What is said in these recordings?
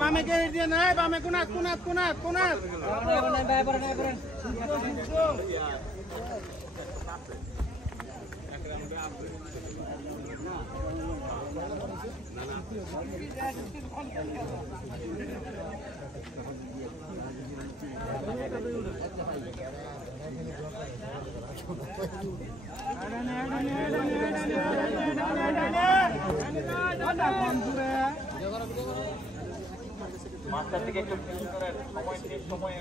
বামে কে দিয়ে নাই বামে কোনাত মাস্টার থেকে একটু ফিল করেন সময়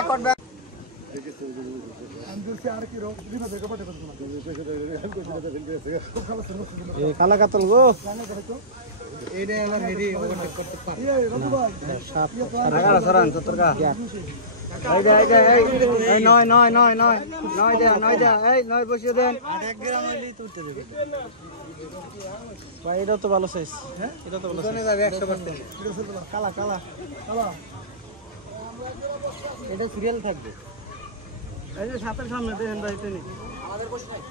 এখন কালা কাতল গো এটা তো ভালো সাইজ এটা তো ভালো কালা কালা এটা সিরিয়াল থাকবে এই যে সাথের সামনে দেখেন ভাই তিনি আমাদের বসে নাই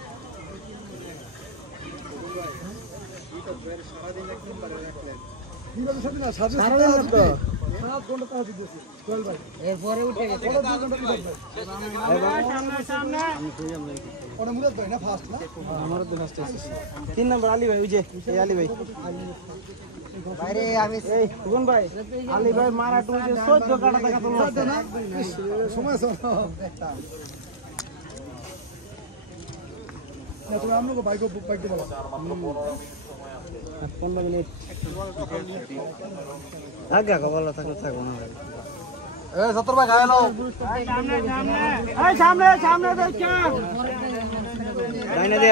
সারাদিন একদম পারে রাখলেন কিভাবে সাথে না সারাদিন তো 7 ঘন্টা কাজ দিতেছি চল ভাই এরপরে উঠে গেছে 2 ঘন্টা কি করবে সামনে আমি কই আমরা ওটা মুরাদ ভাই না ফার্স্ট না আমারও তো ফার্স্ট আছে 3 নাম্বার আলী ভাই ওই যে এই আলী ভাই বাইরে আমি এই কোন ভাই আলী ভাই মারা টু যে 14 কাটা টাকা তো না সময় না তুমি আমলোকে বাইক দিতে বলো 15 মিনিট আগা কবলা থাকলে থাকো না এ 70 ভাই খায় নাও সামনে দেখা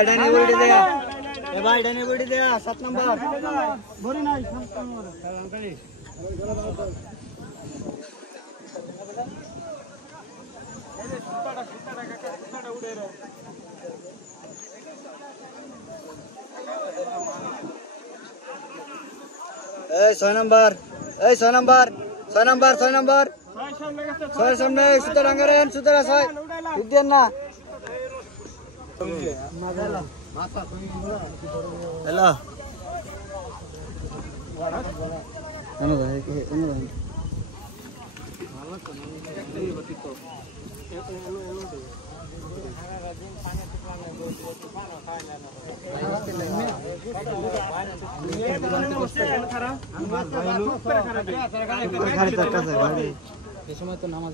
ডাইনে বইড়ে দে এ ভাই ডাইনে বইড়ে দে 7 নাম্বার ভরি নাই 7 নাম্বার সুতাটা উড়ে রে এই 6 নাম্বার 6 নাম্বার 6 সামনে সুতা ডাঙ্গারেন সুতারা 6 ঠিক দেন না হ্যালো ভাই ভাই ভালো তো এই বতিত সময় তো নামাজ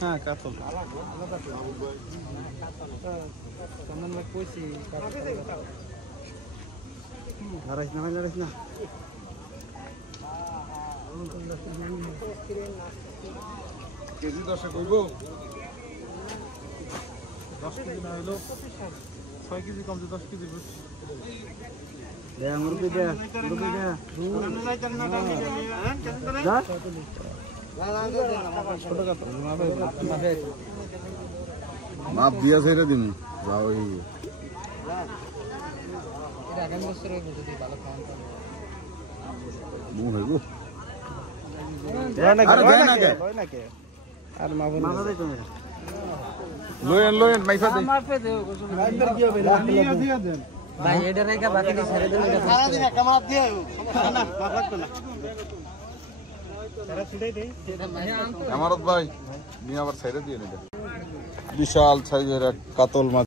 হ্যাঁ কাতল হারাইস না কেজি 10 কইব 10 কেজি না হলো 6 কেজি কম 10 কেজি মাপ দিয়া ছেড়ে দিন যাও এই লোয়েন মাইফা দে ভাই এটা রেখে বাকিটা ছেড়ে দেন এটা সারা দিন একটা মাপ দিয়ে না মাপ লাগতো না সারা ছুটাই দেই আমারত ভাই নি আবার ছেড়ে দিয়ে নিতে বিশাল সাইজের এক কাতল মাছ